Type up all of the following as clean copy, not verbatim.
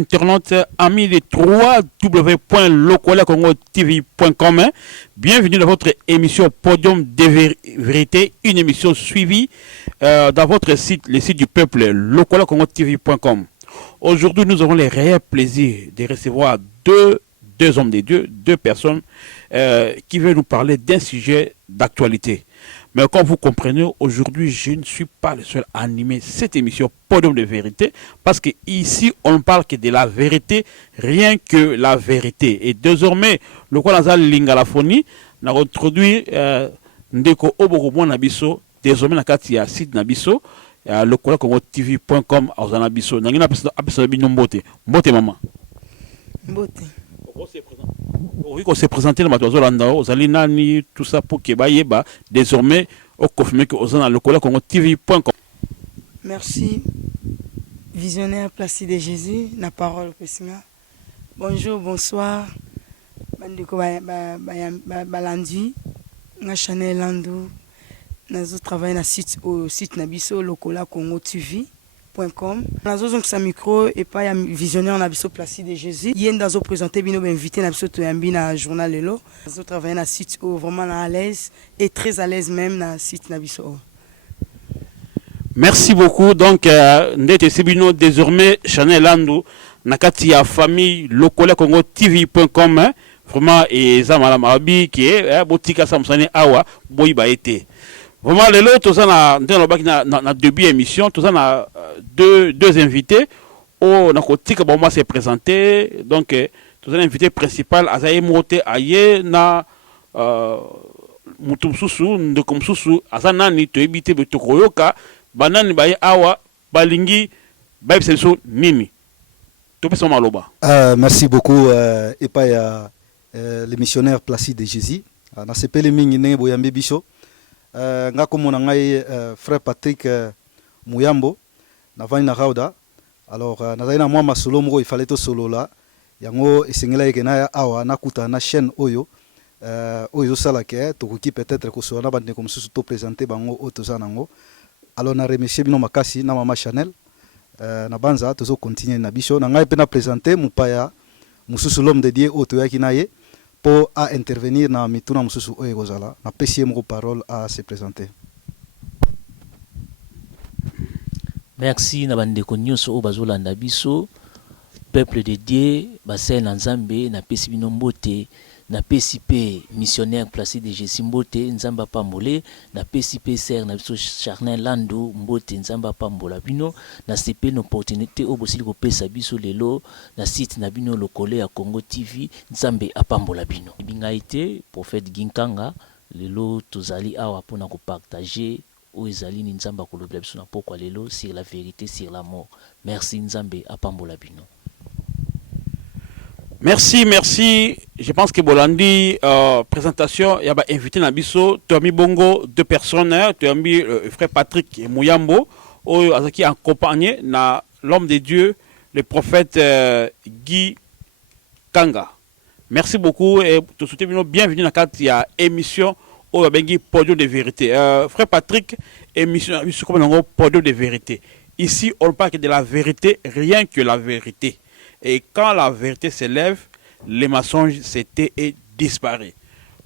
internautes, amis des www.locolacongotv.com. Bienvenue dans votre émission Podium de Vérité, une émission suivie dans votre site, le site du peuple, locolacongotv.com. Aujourd'hui, nous avons le réel plaisir de recevoir deux hommes de Dieu, deux personnes qui veulent nous parler d'un sujet d'actualité. Mais comme vous comprenez, aujourd'hui, je ne suis pas le seul à animer cette émission Podium de Vérité, parce qu'ici, on ne parle que de la vérité, rien que la vérité. Et désormais, le quoi dans l'ingalafonie, on a introduit Ndeko Obogomo Nabiso, désormais, dans le site Nabiso, le quoi TV.com, à Nabiso. Nangina apesa Mbote. Mbote, maman. Mbote. Oui, qu'on s'est présenté dans Matoiseau Landao, aux Alinani, tout ça pour que Bayeba, désormais, au confirmé que aux TV.com. Merci, visionnaire Placide de Jésus, la parole Pessinga. Bonjour, bonsoir. Bandiko Balandi, na Chanel Landou, nous travaillons au site Nabiso, Lokola Congo TV. .com. Nous avons un micro et pas un visionnaire en abisso Placide de Jésus. Il y a dans présenté bino invité na biso na journal lelo. Nous travaillons na site vraiment à l'aise et très à l'aise même na site na biso. Merci beaucoup. Donc ndete sibino désormais Chanel Landou nakati ya famille Lokola Congo TV.com vraiment et zamala mabi qui est botika samsane awa boyiba été. Vraiment, les autres, tout ça, na début émission, tout ça, na deux invités. On a côté que moi s'est présenté, donc tout ça, l'invité principal, Azaï Mote Aye, na Mutumsusu, Ndokumsusu, Azanani, Toebite, Tokoyoka, Banani Baye Awa, Balingi, Baye Senso, Nini. Tout ça, Maloba. Merci beaucoup, et pas le missionnaire Placide de Jésus. Na sepele mingi ne boyambe biso. Nga komona ngai frère Patrick Muyambo navani na Rauda. Alors nazali na mwa masolo moko ifale to solo la yango esengela ekena awa nakuta na chaîne oyo oyo sala ke tokoki peut-être ko sona bande comme susu to présenter bango otozanango. Alors na remercier bino makasi na mama Chanel na banza tozo continuer na biso na ngai pe na présenter mupaya mususu l'homme de Dieu otoyaki na ye pour intervenir dans mituna mususu oyo gozala na pesi mo parole à se présenter. Merci na bandeko nyonso o bazolanda biso peuple de Dieu basel na Nzambe na pesi bino mbote na PCP missionnaire Placide de Jésus mbote nzamba pambole na PCP ser na biso Charnel Landou mbote nzamba pambola bino na CP une opportunité au bosili ko pesa biso lelo na site na bino lokole ya Congo TV nzambe apambola bino binga été prophète Ginkanga lelo tozali awa pona ko partager o ezali ni nzamba ko lobela biso na pokwa lelo sur la vérité sur la mort. Merci nzambe apambola bino. Merci. Je pense que Bolandi, présentation, il y a invité Nabiso, tu as mis Bongo, deux personnes, tu as mis frère Patrick Muyambo, qui est accompagné na l'homme de Dieu, le prophète Guy Kanga. Merci beaucoup et te souhaitons bienvenue dans la émission au Podium de Vérité. Frère Patrick, émission comme Podium de Vérité. Ici, on parle de la vérité, rien que la vérité. Et quand la vérité s'élève, les mensonges s'étaient et disparaissent.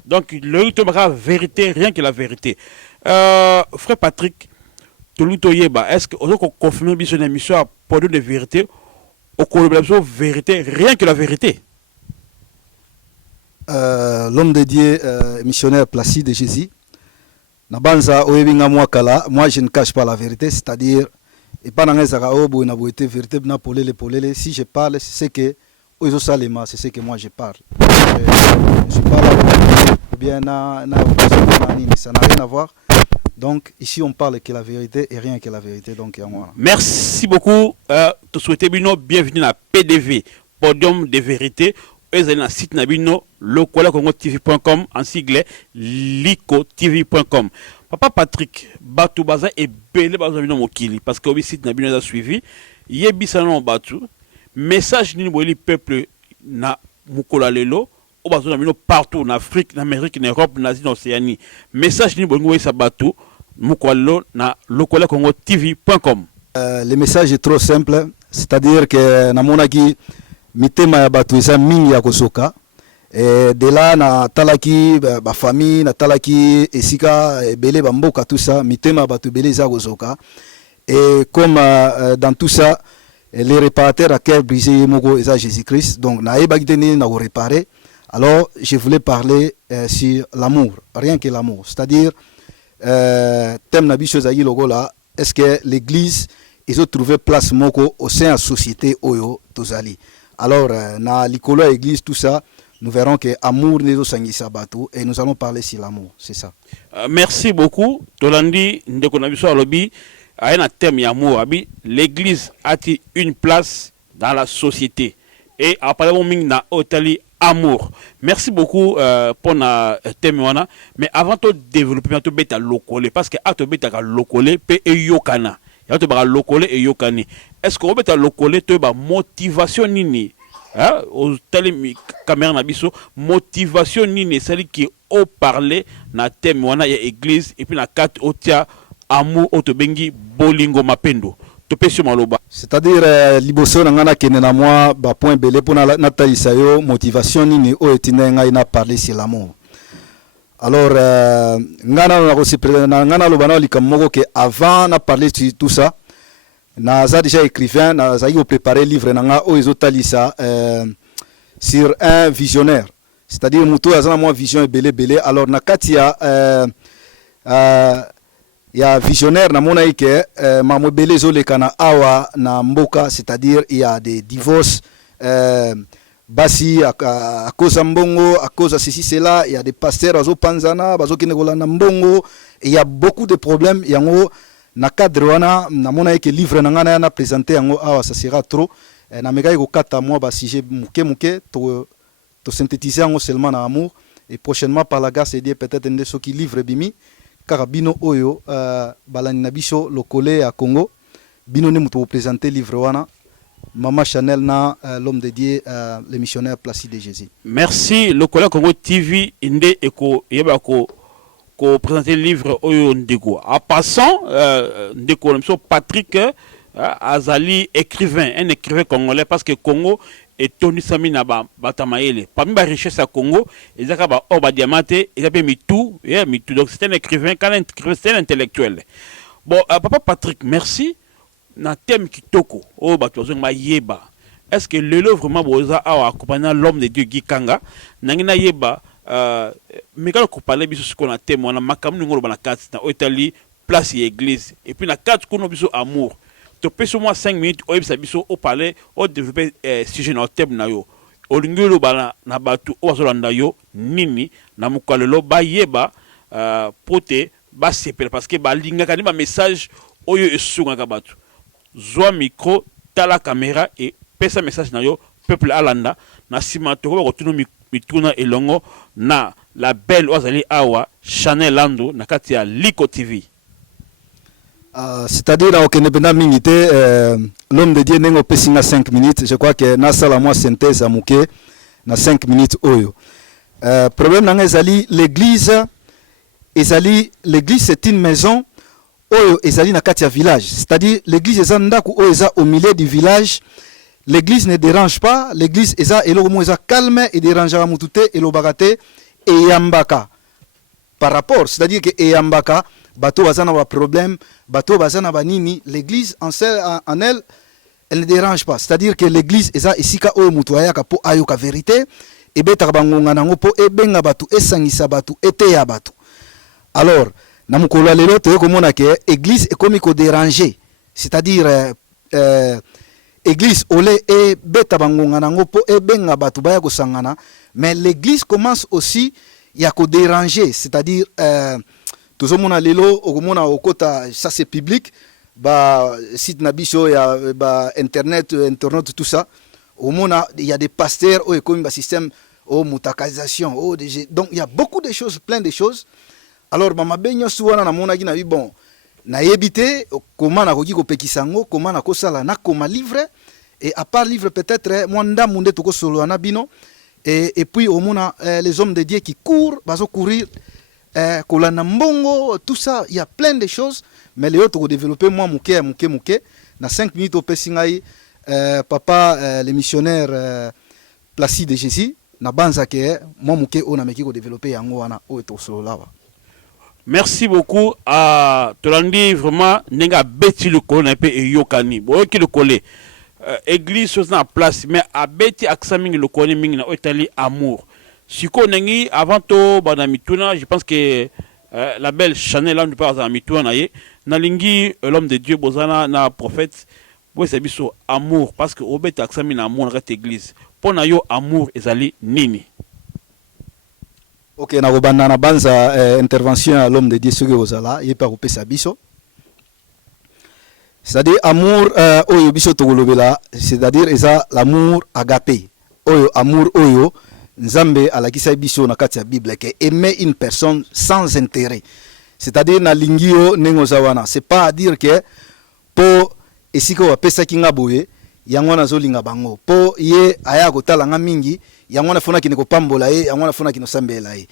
Donc, le rythme vérité, rien que la vérité. Frère Patrick, est-ce que vous confirmez une émission à Podium de Vérité, au collaboration vérité, rien que la vérité? L'homme de Dieu, missionnaire Placide de Jésus, Nabanza Oebinga Mwakala, moi je ne cache pas la vérité, c'est-à-dire. Et pendant que la vérité, si je parle, c'est que c'est ce que moi je parle. Je parle bien, ça n'a rien à voir. Donc ici on parle que la vérité et rien que la vérité. Donc, merci beaucoup. Te souhaitez bienvenue à PDV, Podium de Vérité. Vous avez un site locolacongotv.com en sigle licotv.com. Papa Patrick, Batu Baza est belé Bazamino Mokili parce que le site n'a bien suivi. Yebi Sanon Batu, message ni le peuple na Mukola Lelo, au Bazamino partout en Afrique, en Amérique, en Europe, en Asie, en Océanie. Message ni Bongo Sabatu, Mukola na locolacongotv.com. Le message est trop simple. c'est-à-dire que namonaki mitema ya bato eza mingi ya kosoka. De là na talaki ba famille na talaki esika belé bamboka tout ça mitema bato belé za kosoka. Et comme dans tout ça les réparateurs à cœur brisé moko eza Jésus-Christ, donc na ebaki teni na ko réparer. Alors je voulais parler sur l'amour, rien que l'amour, c'est-à-dire thème na biso zaki lokola, est-ce que l'église ils ont trouvé place moko au sein de la société oyo tozali. Alors na likolo église tout ça, nous verrons que amour nezo sangisa bato et nous allons parler sur l'amour, c'est ça. Merci beaucoup. Tolandi ndeko na biso alobi ayena thème ya amour abi l'église a-t-il une place dans la société et après mon ming na otali amour. Merci beaucoup pour na thème wana, mais avant de développer to beta lokole parce que ato beta ka lokole pe eyokana. Ya to ba lokole eyokani. Est-ce que beta lokole to ba motivation nini? Hein, au tali caméra na biso motivation nini celle qui au parler na thème wana ya église et puis na kat otia amour otobengi bolingo mapendo. C'est-à-dire liboso na ngana kene na moi ba point belé pour na talisa yo motivation nini o etina ngai na parler sur l'amour. Alors ngana na ko se ngana lo bana likamoko que avant na parler sur tout ça na za déjà écrivain na za yo préparer livre na nga o ezotalisa sur un visionnaire. C'est-à-dire muto azana moi vision belé alors na katia il y a visionnaire na mona ike mamobele zo lekana awa na mboka, c'est-à-dire il y a des divorces basi à cause mbongo, à cause ceci cela, il y a des pasteurs azo panzana bazo kinekola na mbongo, et il y a beaucoup de problèmes yango na cadre wana na mona ike livre na ngana na présenter yango awa ça sera trop na meka ko kata moi ba sujet muke to synthétiser yango seulement na amour, et prochainement par la grâce de Dieu peut-être un de ceux qui livre bimi Karabino Oyo, Balani Nabiso, le collègue à Congo, Bino ne m'a présenté livre wana, Mama Chanel na l'homme de Dieu, le missionnaire Placide de Jésus. Merci, le collègue Congo TV, Inde Eko, Yebako, ko présenter livre Oyo Ndeko. En passant, Ndeko, Patrick Azali, écrivain, un écrivain congolais, parce que Congo et Tony Samina Batamaele. Parmi les richesses à Congo, ils ont Oba Diamante, ils ont mis tout. Donc c'est un écrivain, c'est un intellectuel. Bon, papa Patrick, merci. Na thème qui toko, yeba. Est-ce que le vraiment boza a accompagné l'homme de Dieu Gikanga? Nangina yeba, mais quand on parle de ce qu'on a thème, on a makam n'ingolo bana kat na Italie, place et église. Et puis na kat qu'on a biso amour. Tu peux sur moi 5 minutes au parler au développer sujet na thème na yo olingelo bana na batu o zolanda yo nini na mukalelo ba yeba pote ba sepel parce que ba linga kani ba message oyo esunga ka batu zwa micro tala caméra et pesa message na yo peuple alanda na sima to ko tunu mituna elongo na la belle ozali awa Chanel Lando na kati ya Liko TV. C'est-à-dire l'homme de Dieu n'est pas 5 minutes. Je crois que Nasa la moi synthèse à Mouké na 5 minutes oyo. Problème dans l'église, l'église c'est une maison oyo ezali na katia village. C'est-à-dire l'église est au milieu du village. L'église ne dérange pas. L'église est calme et dérange à Moutouté et l'obagate et yambaka. Par rapport, c'est-à-dire que yambaka bateau bazana ba problème, bateau bazana ba nini, l'église en elle ne dérange pas. C'est-à-dire que l'église eza isika o mutuaya ka po ayoka vérité et beta bangonga nango po e benga batu esangisa batu eteya batu. Alors, na mukolo lelo to komona ke église est comme ko déranger. C'est-à-dire église olé e beta bangonga nango po e benga batu baya ko sangana, mais l'église commence aussi ya ko déranger, c'est-à-dire tout le monde a lelo okomona okota ça c'est public ba site nabiso ya ba internet tout ça omona il y a des pasteurs ou comme ba système mutakalisation donc il y a beaucoup de choses, plein de choses. Alors mama benyo suwana na mona gina bon na yebité comment na koki ko pekisango comment na kosala na koma livre et à part livre peut-être mwanda munde toko solo na bino et puis omona les hommes de Dieu qui courent bazo courir kolana mbongo, tout ça, il y a plein de choses, mais les autres développer moi mouké na 5 minutes au pessingaï papa le missionnaire Placide de Jésus na banza ke moi muke ona meki ko développer yango wana o to solo wa. Merci beaucoup à Tolandi, vraiment nenga beti le kolo na pe yokani bo ki le kolé église sur na place mais a beti aksa mingi le kolo mingi na otali amour siko nengi avant to bana mituna je pense que la belle Chanel là nous parle à mituna ye na lingi l'homme de Dieu bozana na prophète bo c'est biso amour parce que o beti aksa mingi na amour na cette église pona yo amour ezali nini. Ok, na kobanda na banza intervention à l'homme de Dieu soki ozala yepa kopesa biso. C'est-à-dire amour oyo biso tokolobela, c'est-à-dire eza l'amour agapé. Oyo amour oyo Nzambe alakisa biso na kati ya Bible ke aimer une personne sans intérêt. C'est-à-dire na lingio nengoza wana, c'est pas à dire que po esiko wapesa kinga boye yango na zolinga bango. Po ye aya kotala nga mingi yango na fona kine kopambola ye yango na fona kino sambela ye.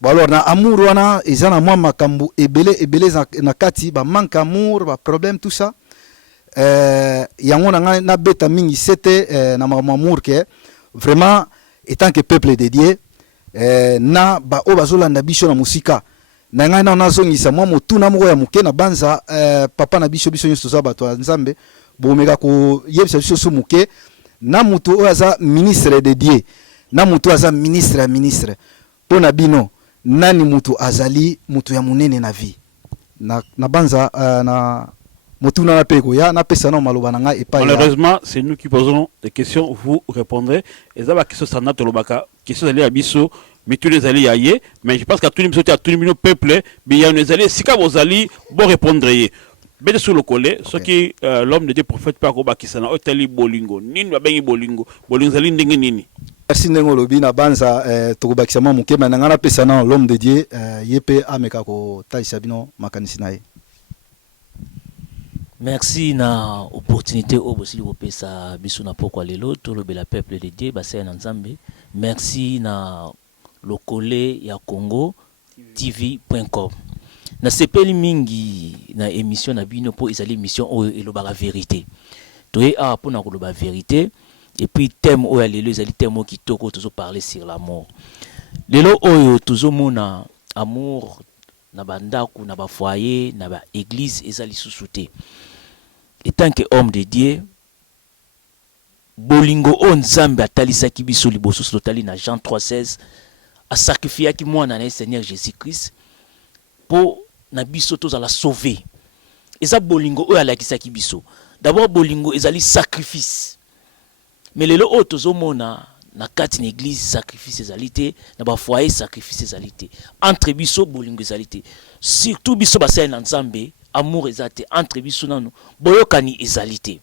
Bon alors na amour wana ezana mwa makambu ebele na kati ba manque amour ba problème tout ça yango na beta mingi c'était na amour que vraiment étant que peuple de Dieu na ba o bazolanda biso na musika na ngai na nazongisa mwa motuna moko ya muke na banza papa na biso nyuso za bato Nzambe bomeka ko yebisa biso so muke na mutu o aza ministre de Dieu na mutu aza ministre pona bino nani mutu azali mutu ya munene na vie na banza na motuna na peko ya na pesa na maloba na ngai epa. Malheureusement c'est nous qui posons des questions, vous répondrez et ça va question sana tolobaka question ali abiso mais tous les alliés yaye mais je pense qu'à tous les à tous les peuple bien les alliés si ka bozali bon répondre bête sur le collet ce qui l'homme de Dieu prophète par obakisana otali bolingo nini ba bengi bolingo zali ndenge nini. Merci nengo lobi na banza tokobakisa mwa muke na ngana pesa na l'homme de Dieu yepe ameka ko taisa bino makanisi nae. Merci na opportunité au bosi kopesa biso na pokwa lelo to lobela peuple de Dieu basa na Nzambe. Merci na lokole ya Congo tv.com. Na sepeli mingi na émission na bino po ezali émission oyo elobaka vérité. Toye a pona ko loba vérité et puis thème oyo lelo ezali thème qui toko tozo parler sur l'amour. Lelo oyo tozo mona amour na bandaku na ba foyer na ba église ezali susute. Étant que homme de Dieu bolingo on Nzambe atalisaki biso liboso totali na Jean 3:16 a sacrifié ki mwana na Seigneur Jésus-Christ pour na biso tozala sauver. Eza bolingo oyo alakisaki biso. D'abord bolingo ezali sacrifice. Mais lelo oyo tozomona na kati na église sacrifice ezalité na ba foyer sacrifice ezalité entre biso bolingo ezalité surtout biso basaya na Nzambe amour ezalité entre biso nanu boyokani ezalité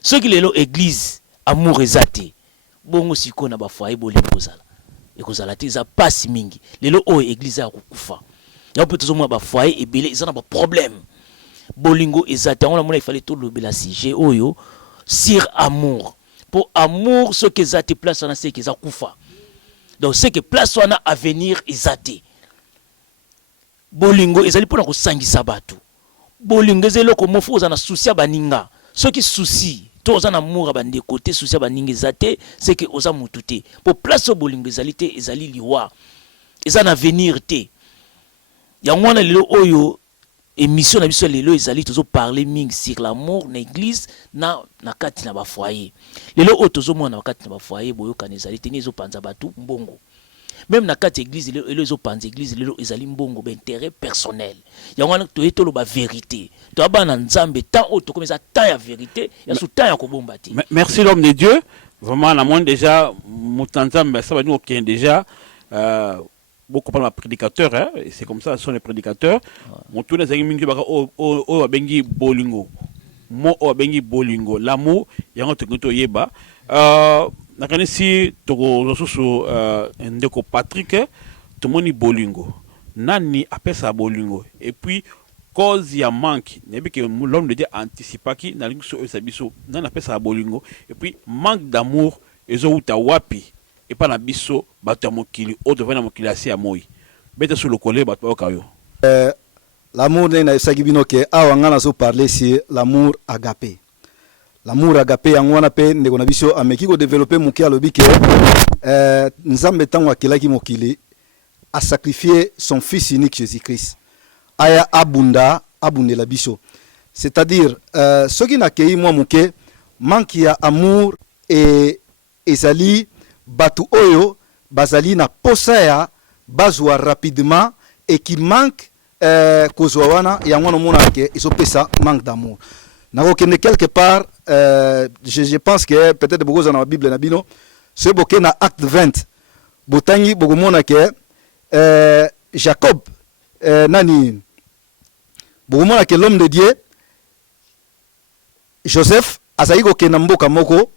ce qui lelo église amour ezalité bongo siko na ba foyer bolingo kozala ekozala te za pasi mingi lelo oyo église ya kukufa ya peut tozomona ba foyer ebele ezana ba problème bolingo ezalité on a mona il fallait tout lobela sujet oyo sur amour. Pour amour, ce que ça te place on a ce que ça koufa. Donc ce que place on a à venir ezate. Bolingo ezali pona ko sangisa batu. Bolingo ezelo ko mofo za na souci baninga. Ce qui souci, to oza na amour bande côté souci baninga ezate, c'est que oza mututé. Pour place bolingo ezalité ezali liwa. Ezana venir te. Ya ngwana lelo oyo émission na biso lelo ezali tozo parler mingi sur l'amour na église na kati na ba foyer. Lelo otozo mona na kati na ba foyer boyoka ezali te nizo panza batu mbongo. Même na kati église lelo ezo panza église lelo ezali mbongo ba intérêt personnel. Yango na toyeto lo ba vérité. To ba na Nzambe tant auto comme ça tant ya vérité ya sous tant ya ko bomba te. Merci l'homme de Dieu. Vraiment la monde déjà Mutanzambe ça va nous OK déjà beaucoup parlent de prédicateurs, hein? C'est comme ça, ce sont les prédicateurs. Mon tour des amis qui ont bengi bolingo, mo bengi bolingo, l'amour, il y a un truc que yeba. Na kanisi toko zosusu ndeko Patrick, tout le monde bolingo. Nani appelle ça bolingo. Et puis cause il y a manque, n'est-ce que l'homme de Dieu anticipe qui na lingu so sabiso, nani appelle ça bolingo. Et puis manque d'amour, ezo uta wapi. Et pas na biso bato mokili o devant na mokili asi ya moi bete sur le collet bato okayo l'amour na sakibino ke awanga na so parler sur l'amour agapé. l'amour agapé yango wana pe ndeko na biso ameki ko développer muke alobi ke nzambe tango akelaki mokili a sacrifié son fils unique Jésus-Christ aya abundela biso, c'est-à-dire soki na kei mwa muke manque ya amour et ezali batu oyo bazali na posa ya bazwa rapidement et qui manque kozwa wana yango no mona ke isopesa manque d'amour. Nako kende quelque part je pense que peut-être beaucoup dans la Bible na bino ce boké na acte 20 botangi bogomona ke Jacob nani bogomona ke l'homme de Dieu Joseph azali kokenda mboka moko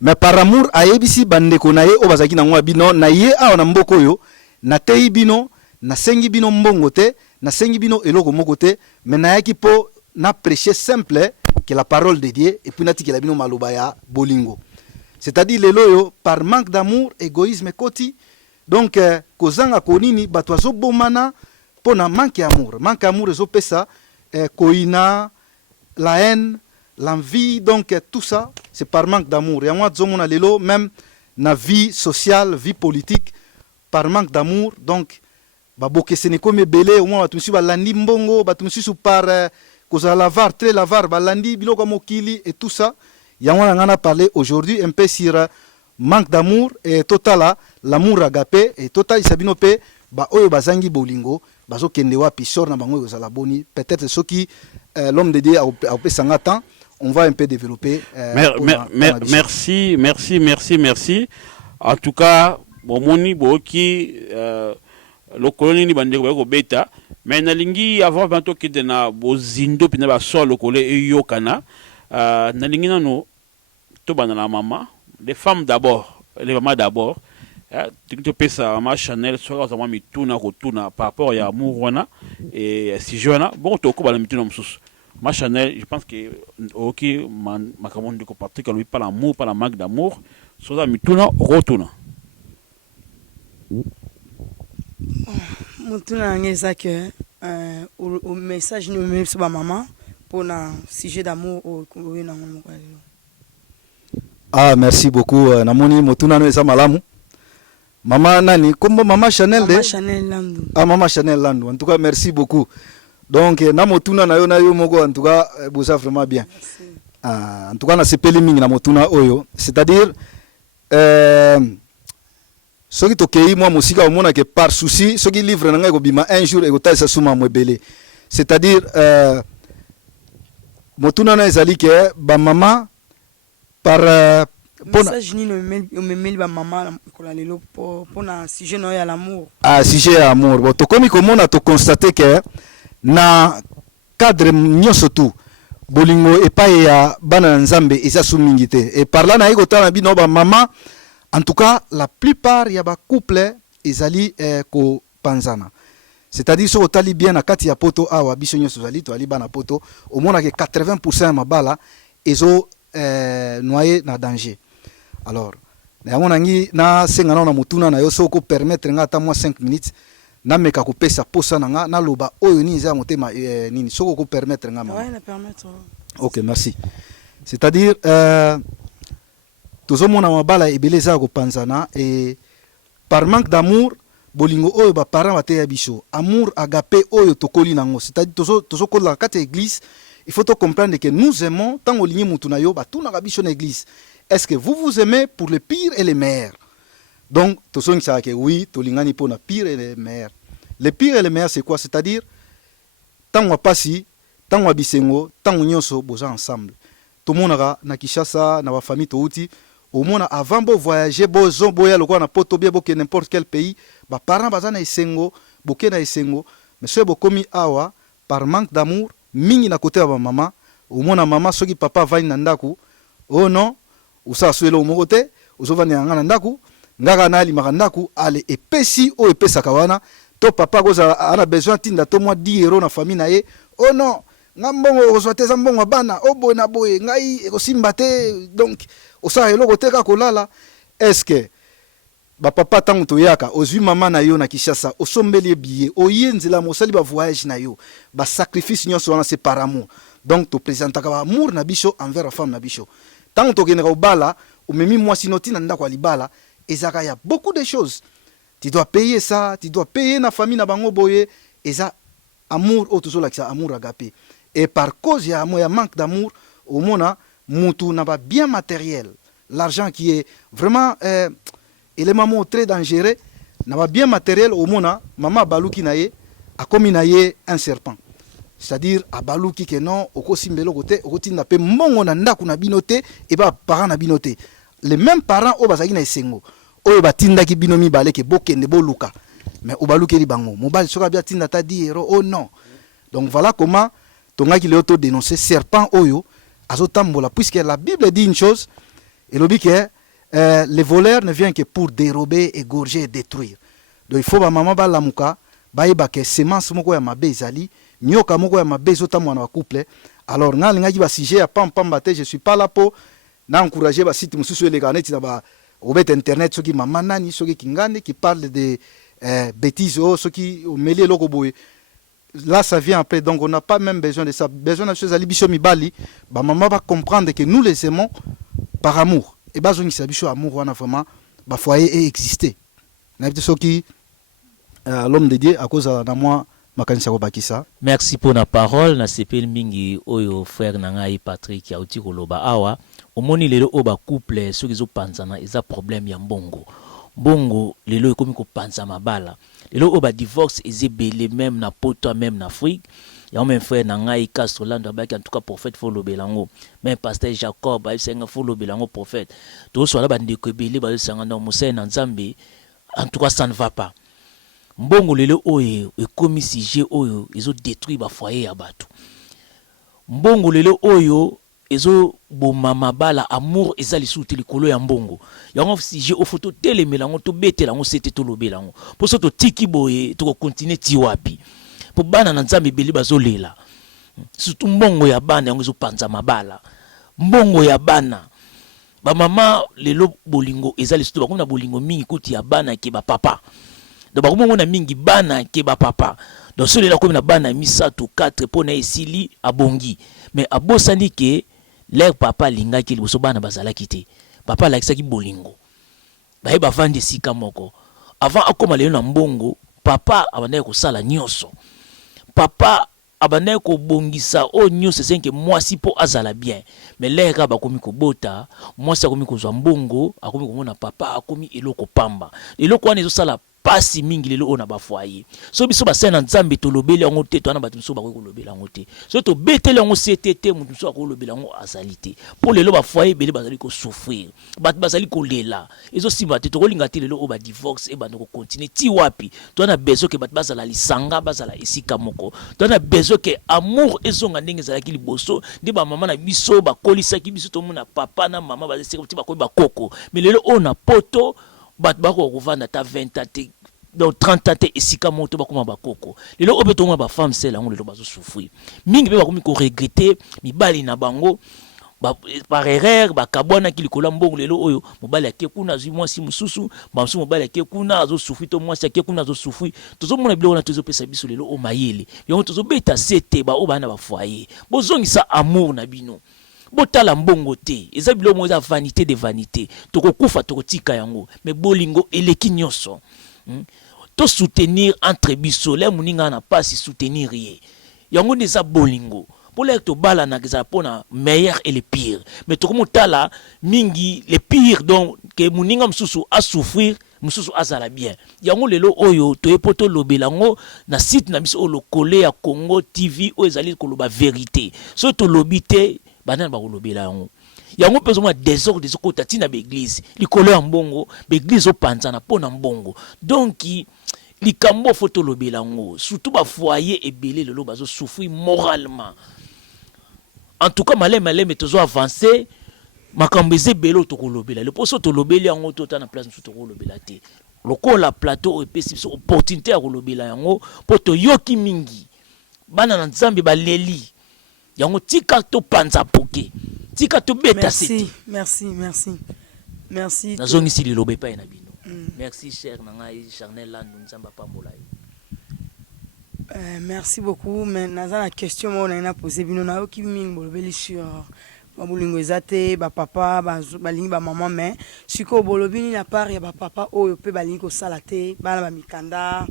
mais par amour ayebisi bandeko na ye o bazaki na ngwa bino na ye awa na mboko yo na tei bino na sengi bino mbongo te na sengi bino eloko moko te mais na yaki po na prêcher simple que la parole de Dieu et puis nati que la bino maloba ya bolingo, c'est-à-dire lelo yo par manque d'amour égoïsme koti donc kozanga konini bato azo bomana pona manque amour ezo pesa koina la haine l'envie, donc tout ça c'est par manque d'amour. Et moi zomona lelo même na vie sociale vie politique par manque d'amour donc baboke sene comme belé au moins batumisi balandi mbongo batumisi par koza lavar très lavar balandi biloko mokili et tout ça yango ngana parler aujourd'hui un peu sur manque d'amour et total l'amour agapé et total isabino pe ba oyo bazangi bolingo bazo kende wapi sor na bango koza la boni peut-être ce qui l'homme de Dieu a pesa ngata on va un peu développer merci. En tout cas bomoni boki le coloni ni bande ko beta mais nalingi avant banto ki na bozindo pina ba so le colé e yokana nalingi nano to bana la maman les femmes d'abord les mamans d'abord tu pesa ma Chanel so za mami tuna ko tuna par rapport ya amour wana et si jeune bon to ko bana mituna msusu ma Chanel je pense que OK ma commande de ko Patrick lui pas l'amour pas la manque d'amour so za mituna rotuna Mutuna ngeza que au message nous met sur ma maman pour un sujet d'amour au na ah merci beaucoup namoni mutuna no eza malamu maman nani kombo maman Chanel de Chanel Landu maman Chanel Landu en tout cas merci beaucoup donc na mutuna na yo moko en tout cas boza vraiment bien en tout cas na sepeli mingi na mutuna oyo c'est-à-dire ce qui tokei moi musika omona que par souci ce qui livre na ngai ko bima un jour et ko taisa suma mwebele c'est-à-dire motuna na ezali que ba maman par message ni no memeli ba maman ko la lelo pour na sujet no ya l'amour sujet ya amour bon to komi komona to constater que na cadre nyoso tu bolingo epai ya bana nzambe eza sumingite et par là na iko tana bino ba maman. En tout cas, la plupart y a ba couple ezali ko panzana. C'est-à-dire so otali bien na kati ya poto awa biso nyoso zali to ali bana poto au moins que 80% mabala ezo noyé na danger. Alors, na ngona ngi na senga na mutuna na yo so ko permettre nga ta moi 5 minutes na meka ko pesa posa na nga na loba oyo ni za motema nini so ko permettre nga ma. Ouais, la permettre. OK, merci. C'est-à-dire tozomona mabala ebeleza ko panzana et par manque d'amour bolingo oyo ba parents bateya biso amour agapé oyo tokoli nango c'est-à-dire tozo kola kati église il faut to comprendre que nous aimons tant olingi mutu na yo ba tuna biso na église est-ce que vous aimez pour le pire et le meilleur donc tozo ngisa que oui tolingani pour na pire et le meilleur le meilleur c'est quoi c'est-à-dire tant wa pasi tant wa bisengo tant nyonso boza ensemble tout monaka na Kinshasa na ba famille touti au moins avant de voyager bozo boya lokwa na poto bien boke n'importe quel pays ba parents bazana esengo boke na esengo mais ce bokomi awa par manque d'amour mingi na côté ba maman au moins na maman soki papa va na ndaku oh non usa suelo mokote uzova ni ngana ndaku ngaka na ali makandaku ale epesi o epesa kawana to papa goza ana besoin tinda to moi 10 euros na famille na ye oh non ngambongo ozwateza mbongo bana oboye na boye ngai ekosimba te donc osa eloko teka kolala est-ce que ba papa tangu toyaka ozwi mama na yo na Kinshasa osombeli billet oyenzela mosali ba voyage na yo ba sacrifice nyonso wana c'est par amour donc to présentaka ba amour na biso envers la femme na biso tant que tu au bala ou même moi si noti nanda kwa libala et ça y a beaucoup de choses. Tu dois payer ça, tu dois payer na famille na bango boye et ça amour autour là ça amour agapé. Et par cause il y a manque d'amour au mona mutu n'a pas bien matériel. L'argent qui est vraiment élément très dangereux n'a pas bien matériel au mona maman baluki naye a comme naye un serpent. C'est-à-dire à baluki que non oko simbelo côté oko na pe mongo na ndaku na binoté et ba parents na binoté. Les mêmes parents au bazaki na esengo oyo batinda ki binomi balé ke bokende boluka mais au baluki li bango mobile soka bia tinda ta 10 euros oh non. Donc voilà comment tonga ki le auto dénoncer serpent oyo azotambola puisque la Bible dit une chose et le dit que les voleurs ne viennent que pour dérober, égorger et détruire. Donc il faut ba maman ba lamuka ba yeba ke semence moko ya mabe ezali nyoka moko ya mabe ezotamwa na couple. Alors nga linga ki ba sujet ya pam pam bate, je suis pas là pour na encourager ba site mususu les garnet na ba obet internet soki mama nani soki kingane qui parle de bêtises soki au mêler loko boye. Là ça vient après, donc on n'a pas même besoin de ça, besoin de choses à libisho mibali ba maman va comprendre que nous les aimons par amour et bazongi sabicho amour wana vraiment ba foyer exister na bito soki l'homme de Dieu à cause de moi makanisa ko bakisa. Merci pour la parole na sepel mingi oyo frère na ngai Patrick ya uti koloba awa omoni lelo oba couple soki zo panzana eza problème ya mbongo bongo lelo ekomi ko panza mabala lelo oba divorce ezebele même na poto même na Afrique ya même frère na ngai Castro Lando abaki en tout cas prophète fo lobelango même pasteur Jacob ba senga fo lobelango prophète to so la bande ko ebele ba senga na Moussa na Nzambe en tout cas ça ne va pas mbongo lelo oyo ekomi sujet oyo ezo détruire ba foyer ya bato mbongo lelo oyo ezo boma mabala amour ezali souti likolo ya mbongo yango sujet o photo telemelango to betelango sete to lobelango po so to tiki boye to continuer ti wapi po bana na Nzambe beli bazolela surtout mbongo ya bana yango ezo panza mabala mbongo ya bana ba mama lelo bolingo ezali surtout bakona bolingo mingi kuti ya bana ke ba papa donc bakomo na mingi bana ke ba papa donc ceux là comme na bana misato 4 pona esili abongi mais abosani ke leur papa lingaki liboso bana bazalaki te papa lakisaki bolingo baye bavandi sika moko avant akoma lelo na mbongo papa abandaki kosala nyonso papa abandaki kobongisa o nyonso senke mwasi po azala bien mais leka bakomi kobota mwasi akomi kozwa mbongo akomi komona papa akomi eloko pamba eloko wana ezosala pasi mingi lelo ona ba foyer so biso ba sena Nzambe to lobeli yango te to ana bato biso ba ko lobela yango te so to beteli yango CTT mutu so ko lobela yango azalité pour lelo ba foyer bele bazali ko souffrir bato bazali ko lela ezo simba te to ko linga te lelo o ba divorce e ba ndoko continuer ti wapi to ana besoin ke bato bazala lisanga bazala esika moko to ana besoin ke amour ezonga ndenge ezalaki liboso ndi ba mama na biso ba kolisaki biso to mona papa na mama bazali ti ba ko ba koko mais lelo ona poto bat bako kovanda ta 20 ans donc 30 ans esika moto bakoma bakoko lelo obetonga ba femme sela ngo lelo bazo souffrir mingi be bakomi ko regretter mibali na bango par erreur bakabwana kilikola mbongo lelo oyo mobali ake kuna zwi mwasi mususu bamsu mobali ake kuna azo souffrir to mwasi ake kuna azo souffrir tozo mona biloko na tozo pesa biso lelo o mayele yango tozo beta sete ba o bana ba foyer bozongisa amour na bino botala mbongo te eza bilo mo eza vanité de vanité tokokufa tokotika yango mais bolingo eleki nyonso to soutenir entre biso le muninga na pasi soutenir ye yango neza bolingo pour les to bala na keza pona meilleur et le pire mais tokomotala mingi le pire donc que muninga msusu a souffrir mususu azala bien yango lelo oyo to epoto lobelango na site na biso lo collé ya Congo TV o ezali ko loba vérité so to lobité banana ba kolobela yango yango peso mwa désordre des kota tina ba église likolo ya mbongo ba église opanzana pona mbongo donc likambo foto lobela yango surtout ba foyer ebele lelo bazo souffrir moralement en tout cas malé tozo avancer makambo ezebelo to kolobela le poso to lobeli yango to ta na place to kolobela te lokola plateau epesi so opportunité ya kolobela yango po to yoki mingi bana na Nzambe baleli yango tika to panza poke tika to beta seti merci nazongisi lilobe pa na bino merci cher na ngai Charnel Landu Nzamba pambola merci beaucoup mais naza la question mo na posé bino na oki mingi bolobeli sur babolingo eza te bapapa balingi bamama me sikoyo bolobi nini na part ya bapapa oyo mpe balingi kosala te bana bamikanda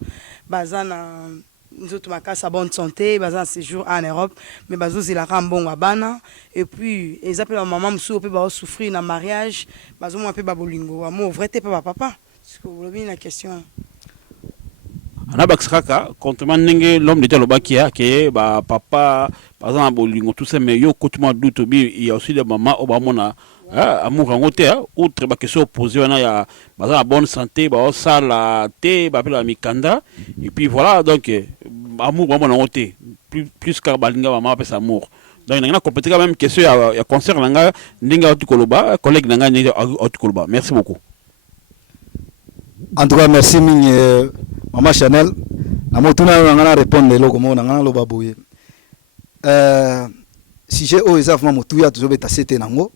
baza na nzoto makasi ya bonne santé baza na séjour en Europe mais bazozelaka mbongo ya bana et puis eza mpe bamama mosusu mpe baosouffrir na mariage bazomona mpe babolingo amour vrai te mpe bapapa sikoyo bolobi nini na question ana bakisaka contrairement ndenge l'homme de alobaki ke ba papa par exemple bolingo tout ça mais yo kotuma doute bi il y a aussi des mamans au bamona amour en côté outre ba question opposée wana ya baza na bonne santé ba osala te ba pela mikanda et puis voilà donc amour bamona côté plus car balinga maman pe amour donc na compléter quand même question ya concert nanga ndinga otukoloba collègue nanga ni otukoloba merci beaucoup. En tout cas, merci Maman Chanel. Na motuna ngana répondre loko mo ngana loba boye. Sujet o ezaf motuya tuzobeta sete nango.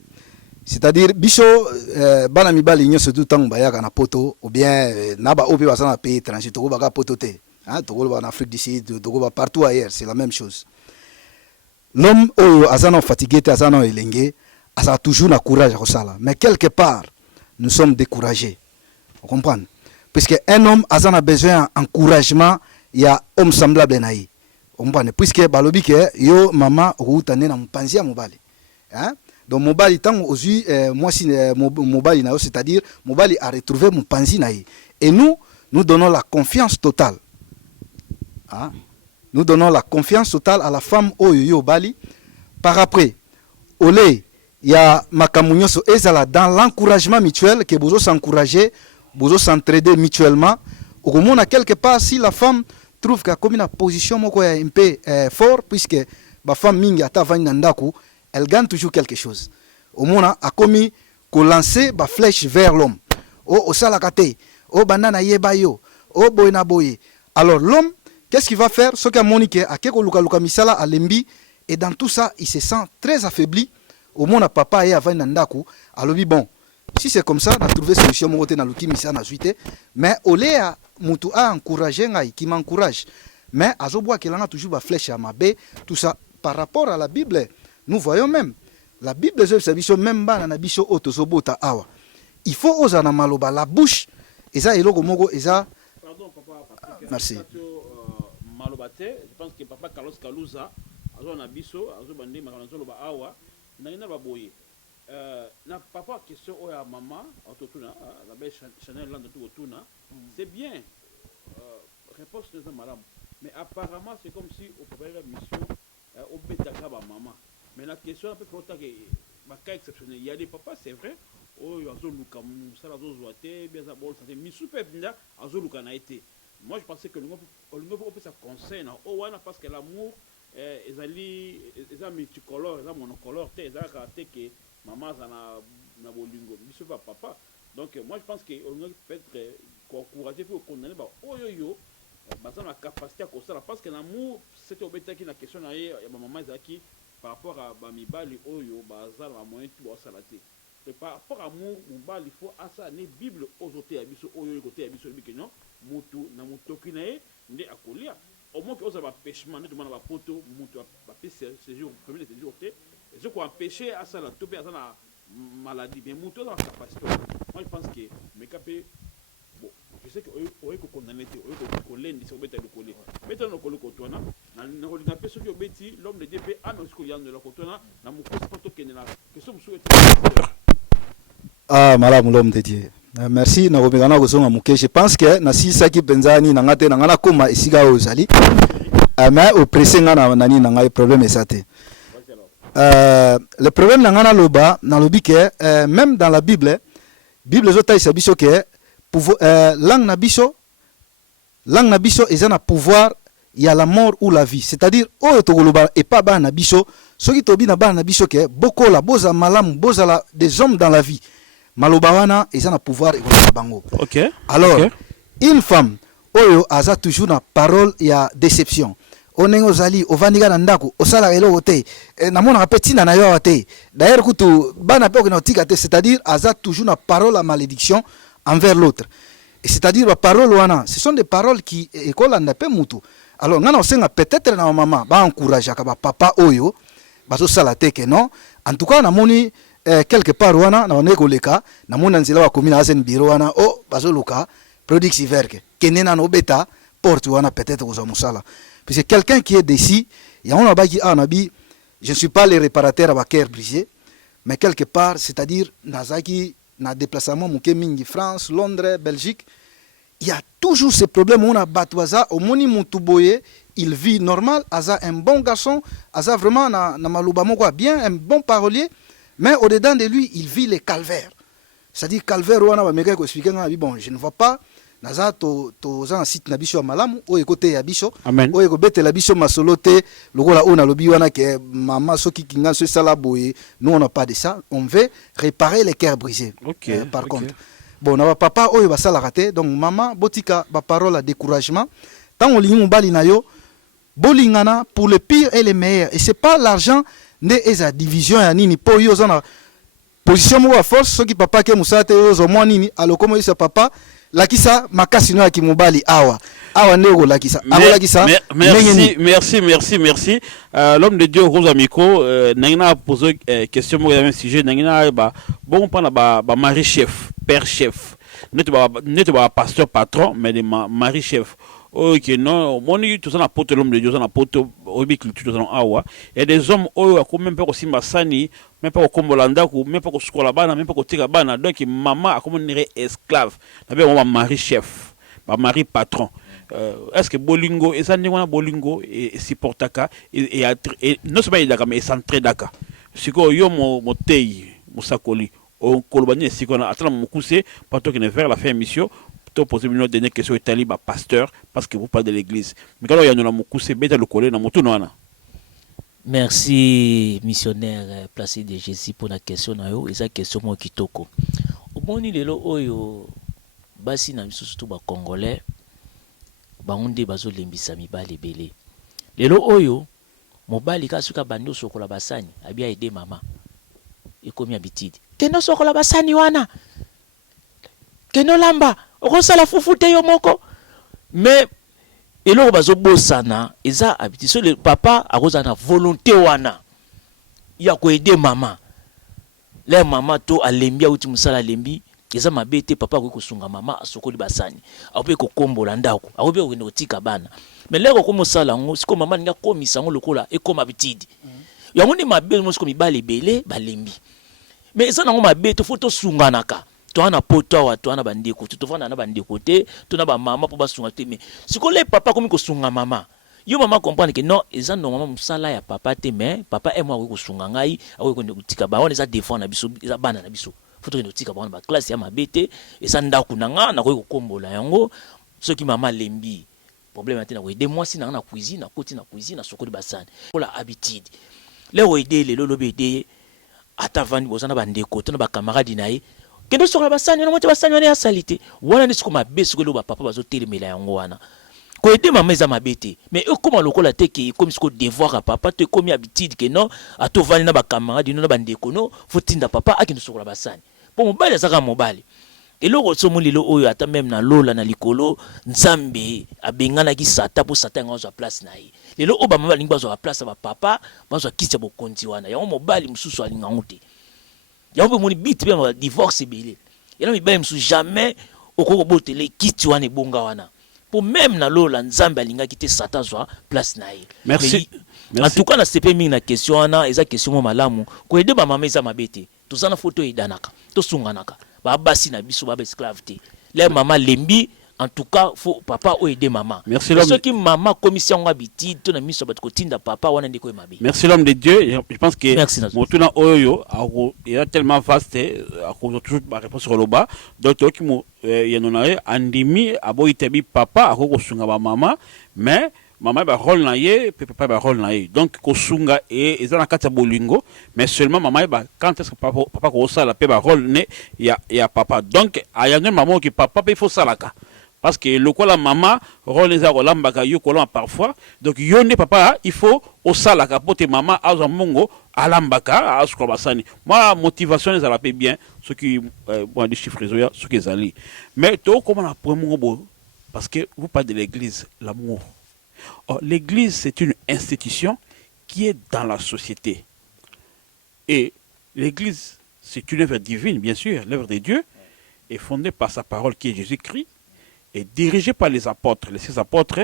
C'est-à-dire biso bana mibali nyoso tout temps bayaka na poto ou bien na ba opi basana pays étranger to baka poto te. Hein, to en Afrique du Sud, to partout ailleurs, c'est la même chose. L'homme azana fatigué, azana elenge, asa toujours na courage à kosala. Mais quelque part, nous sommes découragés. Vous comprenez? Puisque un homme a besoin d'encouragement, il y a un homme semblable à lui. Vous comprenez? Puisque balobi ke yo mama routane na mpanzi ya mobali. Hein? Donc mobali tant aussi moi si mobali na c'est-à-dire mobali a retrouvé mpanzi na. Et nous donnons la confiance totale. Hein? Nous donnons la confiance totale à la femme oyo bali par après olé il y a makamunyo so ezala dans l'encouragement mutuel que vous s'encourager vous s'entraider mutuellement. Au moins, quelque part, si la femme trouve qu'elle a comme une position un peu fort, puisque la femme mingi ata vanyandaku, elle gagne toujours quelque chose. Au moins, a commis qu'on lancer la flèche vers l'homme. Oh, salakate, oh, banana yebayo, oh, boyna boye. Alors, l'homme, qu'est-ce qu'il va faire? Ce qu'a monique, a keko luka luka misala à lembi, et dans tout ça, il se sent très affaibli. Au moins, papa et vanyandaku, alors, bon. Si c'est comme ça, on a trouvé solution mon côté dans l'outil misa na suite, mais olé mutu a encouragé ngai qui m'encourage. Mais azoboa qu'il en a toujours ba flèche à mabe, tout ça par rapport à la Bible. Nous voyons même la Bible c'est biso même ba na biso otozobota awa. Il faut oser na maloba la bouche eza eloko moko eza. Pardon papa. Merci. Malobate, je pense que papa Carlos Kalouza azo na biso azo bande makanazo loba awa na ina ba boye. Na papa question oya maman autotuna la belle Chanel là tout autouna c'est bien réponse de madame mais apparemment c'est comme si au préparer la mission au betaka ba maman mais la question un peu faut que ba cas exceptionnel il y a des papas c'est vrai oh azo luka musala azo zoate bien ça bon ça c'est misu pe vinda azo luka na été moi je pensais que le peut ça concerne au wana parce que l'amour ezali eza multicolore eza monocolore te eza raté que maman na bolingo biso va papa donc moi je pense que on peut être encourager pour condamner ba oyoyo baza na capacité à ça parce que l'amour c'était obeta qui la question na ya maman ezaki par rapport à ba mibali oyo baza na moyen tout ba salate et par rapport à mobali il faut asa ne bible ozote ya biso oyo côté ya biso biki non mutu na mutoki na ye nde akolia au moins que oza ba pêchement ne demande ba poto mutu ba séjour premier séjour te je crois empêcher à ça la tout à la maladie bien monter dans la capacité moi je pense que mais capé bon je sais que on est condamné on est collé ni sur bête de coller maintenant on colle kotona na holinga peso qui obeti l'homme de DP a mais ce qu'il y a de la kotona na mu ko pas to kenela que so musu malamu l'homme de Dieu. Merci na robegana ko songa muke je pense que na si ça qui penzani na ngate na ngana koma isiga ozali mais au pressing na nani na ngai problème est ça te. Le problème dans loba dans le bique même dans la Bible zota isabiso que langue na biso ezana pouvoir il y a la mort ou la vie c'est-à-dire o to loba et pas ba na biso soki to bi na ba na biso que boko la boza malam boza la des hommes dans la vie maloba wana ezana pouvoir et bango. OK. Alors une femme oyo aza toujours na parole il y a déception. Onengo zali ovandika na ndako osala eloko te namona petina na yo te d'ailleurs kutu bana pe na tika te c'est-à-dire aza toujours na parole à malédiction envers l'autre et c'est-à-dire la parole wana ce sont des paroles qui écolanda pe mutu alors ngana osenga peut-être na maman ba encourager ka ba papa oyo bazo sala te que non. En tout cas, namoni quelque part wana na oneko leka, namona nzela wa commune azen bureau wana oh bazo luka product verke. Kenena no beta porte wana peut-être aux musala. Parce que quelqu'un qui est d'ici, il y a un abaki anabi, je ne suis pas le réparateur à Baker brisé, mais quelque part, c'est-à-dire nazaki na déplacement muke mingi France, Londres, Belgique, il y a toujours ce problème on a batwaza au moni mutuboye, il vit normal, aza un bon garçon, aza vraiment na maluba moko bien, un bon parolier, mais au-dedans de lui, il vit les calvaires. C'est-à-dire calvaire wana ba meka ko expliquer bon, je ne vois pas naza to za site na biso malamu o ekote ya biso o ekobete la biso masolote lokola ona lobi wana ke mama soki kinga so sala boye. Nous on n'a pas de ça, on veut réparer les cœurs brisés. Par contre bon na papa oyo basala raté, donc maman botika ba parole à découragement tant on lingi mobali na yo bolingana pour le pire et le meilleur, et c'est pas l'argent ne eza division ya nini po yo zana position mo force soki papa ke musate yo zo mo nini aloko mo isa papa lakisa makasi no akimobali awa ndeko lakisa merci l'homme de Dieu Rose Amico nangina poser question mo même sujet nangina ba bon prendre ba mari chef père chef net ba pasteur patron mais de mari chef. Ok, non, moni tout ça na poto l'homme de Dieu, ça na poto obi culture dans awa. Il y a des hommes qui même pas au Simbasani, même pas au Kombolanda, même pas au Skolabana, même pas au Tigabana. Donc maman a comme une esclave. D'abord on va mari chef, mari patron. Est-ce que Bolingo et ça n'est pas Bolingo et supportaka et non seulement il a mais centré daka. C'est que yo mo tei musakoli on kolbani c'est qu'on a attend mon coussé pas toi qui ne faire la fin émission. Poser une dernière question Italie ba pasteur parce que vous parlez de l'église mais quand il y a nous beaucoup c'est bête le coller dans moto noana. Merci missionnaire placé de Jésus pour la question na yo eza question mo kitoko omoni lelo oyo basi na biso surtout ba congolais ba onde bazo lembisa mibali belé lelo oyo mobali ka suka bando sokola basani abia aider mama ekomi habitude keno sokola basani wana keno lamba okosala fufute yo moko mais eloko bazobosana eza habitude so le papa akoza na volonté wana ya ko aider mama le mama to alembi auti musala lembi eza mabete papa ko kusunga mama asokoli basani ape ko kombola ndako ape ko notika bana mais leko ko musala ngo siko mama nga komisa ngo lokola ekoma habitude yango ni mabe mo siko mibale belé balembi mais eza nango mabete foto sunganaka toana poto wa toana bandeko tofana na bandeko te tona ba mama po basunga te mais siko le papa komi ko sunga mama yo mama comprendre que non eza no mama musala ya papa te mais papa e moi ko sunga ngai ako ko ndikutika ba on eza défendre na biso eza bana na biso foto ndikutika ba on ba classe ya mabete eza ndako nanga na ko kombola yango soki mama lembi problème ate na ko aider moi si na cuisine na koti na cuisine na sokoli basani pour la habitude le ko aider le lolo bede atavani bozana bandeko tona ba camarade nae kendo sokola basani na moto basani wana ya salite wana nisiko mabeso ko lo ba papa bazo telemela yango wana ko aider mama eza mabete mais ekoma lokola te ke comme siko devoir à papa te comme habitude que non atovani na ba camarade na bandeko no faut tinda papa akino sokola basani po mobali azaka mobali eloko somo lelo oyo ata même na lola na likolo nzambe abengana ki sata po sata ngazo place na ye lelo oba mama lingba zo place ba papa bazo kitsa bokonzi wana yango mobali mususu alinga ngote yango moni bit bien divorce belé yana mibali mususu jamais okoko botele kiti wana ebonga wana pour même na lola nzambe alinga kite sata zo place na ye. Merci. En tout cas na CP mingi na question wana eza question mo malamu ko aider ba mama eza mabete tozana photo edanaka to sunganaka ba basi na biso ba esclave te les maman lembi en tout cas faut papa o aider maman. Merci l'homme. Ceux qui maman commission habitude to na miso ba ko tinda papa wana ndiko mabe. Merci l'homme de Dieu, je pense que motuna oyo il est tellement vaste à cause toujours ma réponse sur le bas donc qui mo yenonae andimi abo itebi papa ako sunga ba mama mais maman ba rôle na ye papa ba rôle na ye donc ko sunga et ezana kata bolingo mais seulement maman ba quand est-ce que papa ko sala pe ba rôle ne ya papa donc ayane maman qui papa il faut salaka parce que le quoi la maman rôle les arolamba ka yo kolon parfois donc yone papa il faut au salaka pote maman azo mongo alambaka asko basani moi motivation les ala pe bien ce qui bon des chiffres zoya ce qui zali mais to comment la premier parce que vous parlez de l'église l'amour. Or, l'église, c'est une institution qui est dans la société. Et l'Église, c'est une œuvre divine, bien sûr, l'œuvre de Dieu, est fondée par sa parole qui est Jésus-Christ, et dirigée par les apôtres, les 6 apôtres,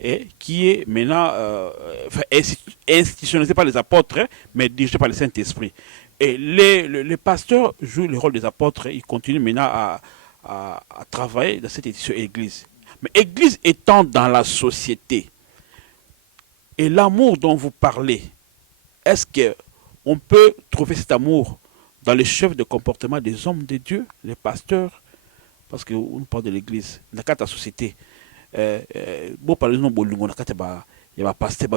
et qui est maintenant institutionnalisée par les apôtres, mais dirigée par le Saint-Esprit. Et les pasteurs jouent le rôle des apôtres, ils continuent maintenant à travailler dans cette édition Église. Mais Église étant dans la société, et l'amour dont vous parlez, est-ce qu'on peut trouver cet amour dans les chefs de comportement des hommes de Dieu, les pasteurs? Parce qu'on parle de l'Église, dans la société. Bon, par exemple, il y a pasteur,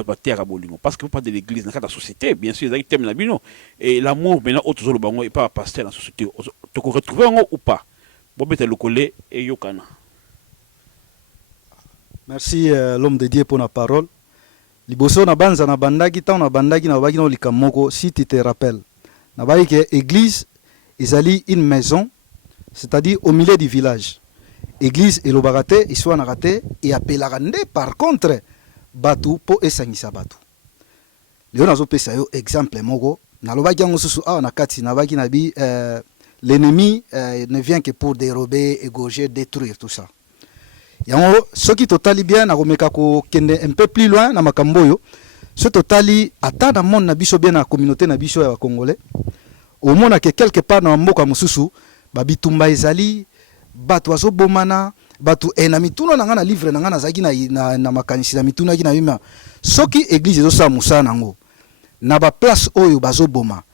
parce que vous parlez de l'Église, dans la société, bien sûr, il y a et l'amour, maintenant, autre chose, il pas pasteur dans la société. Tu peux retrouver un ou pas? Bon, mais le collé et yokana. Merci l'homme de Dieu pour la parole. Liboso na banza na bandaki tant na bandaki na baki no likamoko si tu te rappelles. Na baki que église ezali une maison, c'est-à-dire au milieu du village. Église et l'obagate ils sont narate et appellarande par contre batu po esangisa batu. Leo nazo pesa yo exemple moko na lobaki ngo susu a na kati na baki na bi l'ennemi ne vient que pour dérober, égorger, détruire tout ça. Yango soki totali bien na komeka ko kende un peu plus loin na makamboyo ce totali ata na monde na biso bien na communauté na biso ya congolais au mona que quelque part na mboka mususu babitumba ezali batu azo bomana batu na mituna na ngana livre na ngana zaki na makanisi na mituna ki na bima soki église ezo sa musana ngo na ba place oyo bazo boma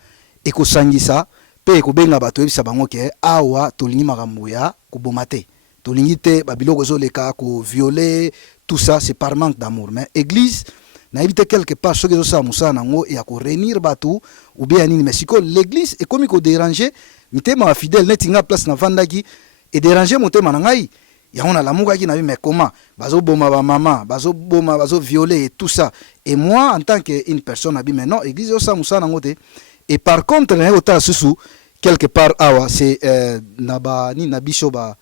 ekosangisa pe ekobenga batu ebisa bango ke awa tolingi makambo ya koboma te. Tolingite babiloko zoleka ko violer tout ça c'est par manque d'amour mais église na éviter quelque part ce que zo sa musana ngo et à ko réunir batu ou bien nini mais siko l'église est comme ko déranger mitema fidèle netinga place na vandaki et déranger motema na ngai ya on a l'amour qui na mais comment bazo boma ba maman bazo boma bazo violer et tout ça et moi en tant que une personne abi mais non église zo sa musana ngo te et par contre na ota susu quelque part awa c'est naba ni nabiso ba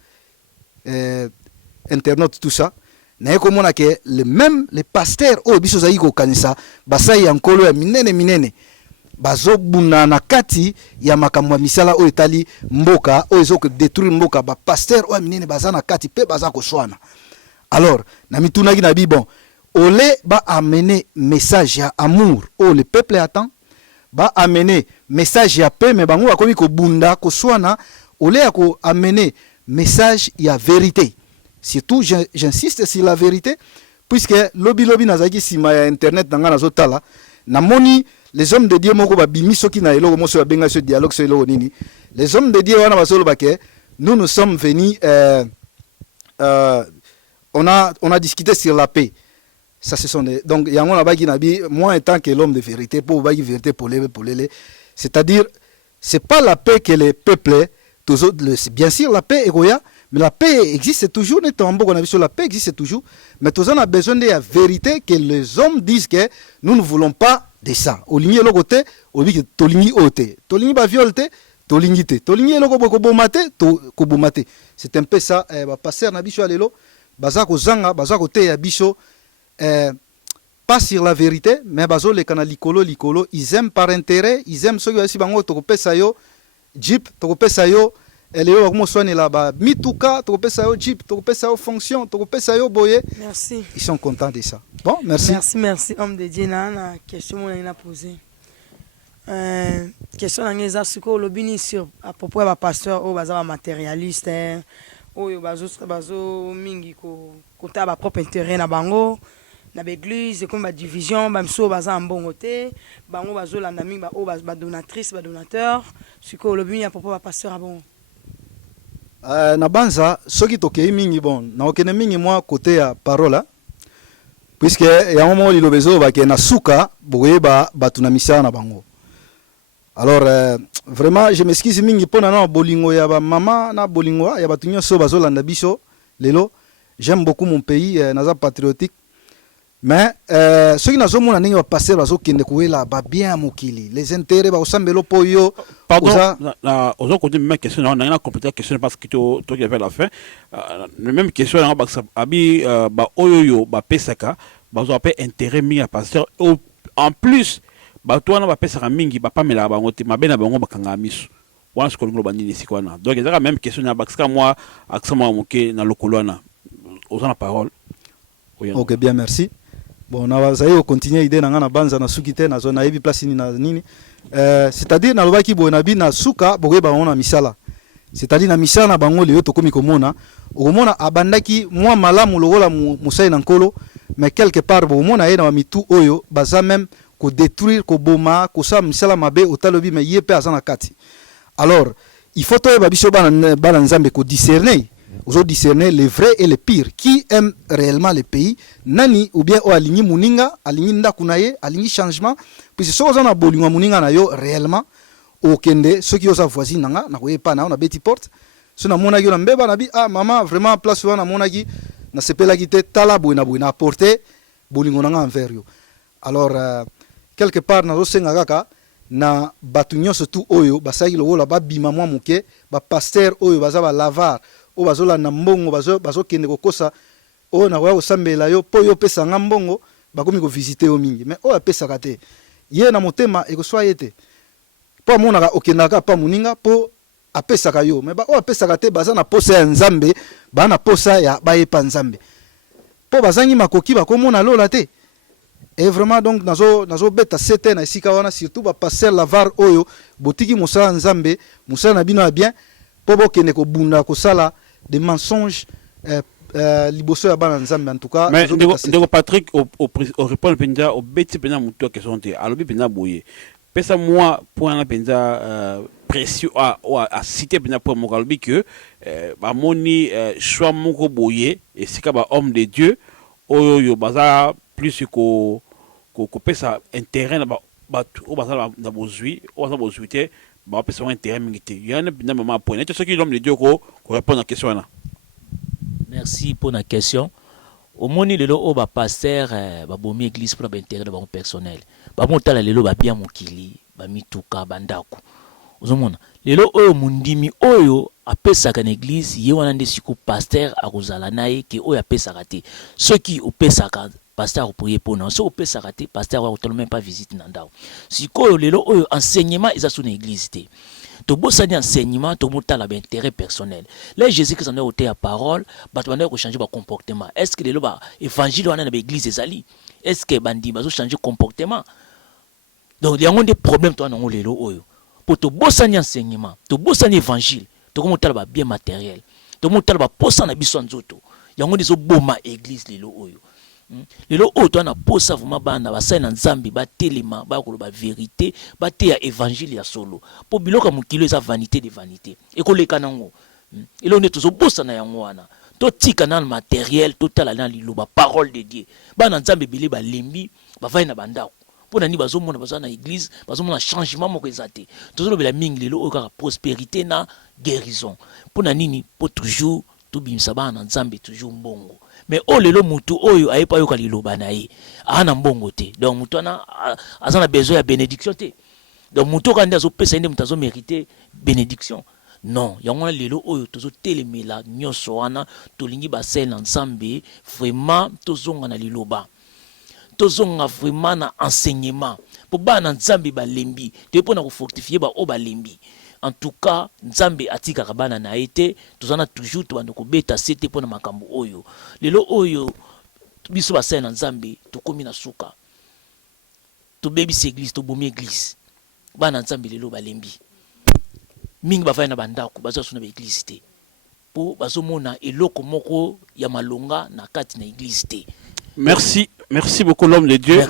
internet tout ça na komona ke les pasteurs o biso zayi ko kanisa basai ankolo ya minene bazo buna na kati ya makambo ya misala o etali mboka o ezo ko détruire mboka ba pasteur o minene baza na kati pe baza ko swana alors na mituna ki na bi bon ole ba amener message ya amour o le peuple attend ba amener message ya paix mais bango akomi ko bunda ko swana ole ya ko amener message il y a vérité. Surtout j'insiste sur la vérité puisque lobby nazaki sima ya internet nanga nazotala namoni les hommes de Dieu moko ba bimi soki na eloko moso benga ce dialogue so eloko nini les hommes de Dieu wana basolo bake nous sommes venus on a discuté sur la paix. Ça ce sont des donc yango na baki nabi moi étant que l'homme de vérité pour baki vérité pour les c'est-à-dire c'est pas la paix que les peuples bien sûr la paix est mais la paix existe toujours la paix existe toujours mais tous on a besoin de la vérité que les hommes disent que nous ne voulons pas de ça olingi eloko te olingi tolingi ote tolingi ba violte tolingi te tolingi eloko boko bomate to ko bomate c'est un peu ça ba passer na biso alelo baza ko zanga baza ko te ya biso pas sur la vérité mais bazo le kana likolo ils aiment par intérêt ils aiment ceux qui bango to ko pesa yo Jeep, tokopesa yo eleo comme soine là-bas mituka tokopesa yo Jeep, tokopesa yo fonction, tokopesa yo boye. Merci. Ils sont contents de ça. Bon, merci. Merci homme de Dieu na question on a posé. Question ngeza suko lobini sur à propos ba pasteur o baza matérialiste o yo bazo mingi ko kota ba propre intérêt na bango. Na l'église comme ba division ba mso baza mbongo te bango bazolanda mingi ba o ba donatrice ba donateur siko lobini à propos ba pasteur a bon na banza soki tokei mingi bon na okene mingi moi côté ya parole puisque ya moment li lobezo ba ke na suka boyeba batuna misa na bango alors vraiment je m'excuse mingi pona na bolingo ya ba mama na bolingo ya batunyo so bazolanda biso lelo j'aime beaucoup mon pays naza patriotique. Mais ceux qui n'ont pas de passer bien mokili les intérêts ba osambelo poyo pardon la aux côté même question on a une compléter question parce que tu avait la fin même question on ba abi ba oyoyo ba pesaka ba zo appel intérêt mis à passer en plus bato wana bapesaka mingi bapamelaka bango te mabe na bango bakanga miso wana sikolingo bandini esika wana donc ezaka même question na bakisaka mwa accent mwa moke na lokolo wana oza na parole. Ok, bien, merci. Bon, na wazai continuer idée na ngana banza na suki te na zona yebi place ni na nini. C'est-à-dire na lobaki bo na bi na suka boye ba ona misala. C'est-à-dire na misala na bango leo to komi komona. Okomona abandaki mwa malamu logola musai na nkolo, mais quelque part bo mona ye na mitu oyo baza même ko détruire ko boma ko sa misala mabe otalobi mais yepe azana kati. Alors, il faut to ba biso bana nzambe ko discerner. Vous discerner les vrais et les pires. Qui aime réellement le pays? Nani ou bien o aligni muninga, aligni ndakunaye, aligni changement. Puis si on a bolinga muninga na yo réellement, au kende, ceux qui osent voisine nanga, na koye pa na on beti porte. So na mona yo na mbeba na bi ah maman vraiment place wana mona gi na sepela gi te tala boina boina apporter bolingo nanga envers yo. Alors quelque part na zo senga kaka na batu nyonso tu oyo basaki lokola ba bima mwa muke, ba pasteur oyo baza ba lavar o bazola na mbongo bazo kende kokosa o na ko sambela yo po yo pesa nga mbongo bakomi ko visiter o mingi mais o apesa kate ye na motema e ko soyete po mona ka okendaka pa muninga po apesa ka yo mais ba o apesa kate baza na posa ya nzambe ba na posa ya ba yepa nzambe po bazangi makoki ba ko mona lola te. Et vraiment donc nazo beta sete na isika wana surtout ba passer lavar oyo botiki musala nzambe musala na bino ya bien po bokende ko bunda ko sala des mensonges liboso ya bana nzambe en tout cas. Mais ndeko Patrick au répondre penza au beti penza muto question te alobi penza boye pesa moi pour na penza précieux à citer penza pour mo alobi que ba moni choix moko boye et sika ba homme de Dieu oyo baza plus ko pesa intérêt na ba o baza na bozui o baza bozuité ba pesa intérêt mingité yana na maman point et ce qui l'homme de Dieu ko répondre à question là. Merci pour la question. Au moni lelo o ba pasteur ba bomi église pour l'intérêt de bon personnel. Ba montala lelo ba bien mokili ba mituka bandako. Ozomona lelo oyo mundimi oyo apesaka na église ye wana nde siko pasteur akozala naye ke oyo apesaka te. Ceux qui opesaka pasteur prier pour nous. Si on peut s'arrêter, pasteur va même pas visiter nandao. Si ko lelo oyo enseignement ils a son église té. To bossa ni enseignement to mota la intérêt personnel. Là Jésus qui s'en est ôté à parole, ba to ko changer ba comportement. Est-ce que lelo ba évangile wana na église ezali? Est-ce que bandi ba zo changer comportement? Donc il y a des problèmes toi na lelo oyo. Pour to bossa ni enseignement, to bossa ni évangile, to mota ba bien matériel. To mota ba posa na biso nzoto. Il y a des boma église lelo oyo. Lelo oto na posa vraiment bana basai na nzambi ba telema ba ko ba vérité ba te ya évangile ya solo po biloka mukilo eza vanité de vanité e ko leka nango elo ne tozo bosa na yango wana to tika na matériel total na liloba parole de Dieu bana nzambi bile ba lembi ba vai na bandako po na ni bazomona baza na église bazomona changement moko ezate tozo lobela mingi lelo o ka prospérité na guérison po na nini po toujours to bimisa bana nzambi toujours mbongo. Mais oh lelo mutu oyo ayepa yoka liloba na ye ana mbongo te donc mutu ana azana besoin ya bénédiction te donc mutu ka ndazo pesa inde mutazo mériter bénédiction non yango lelo oyo tozo telemela nyoso wana tolingi basel na nzambe vraiment tozonga na liloba tozonga vraiment na enseignement po bana nzambe balembi te pona ko fortifier ba o balembi. En tout cas, Nzambe atika kabana na été, tozana toujours to bandoko beta sete pona makambo oyo. Lelo oyo biso basai na Nzambe to komi na suka. To baby église to bomi église. Bana Nzambe lelo balembi. Mingi bafai na bandako bazo suna ba église te. Po bazo mona eloko moko ya malonga na kati na église te. Merci beaucoup l'homme de Dieu.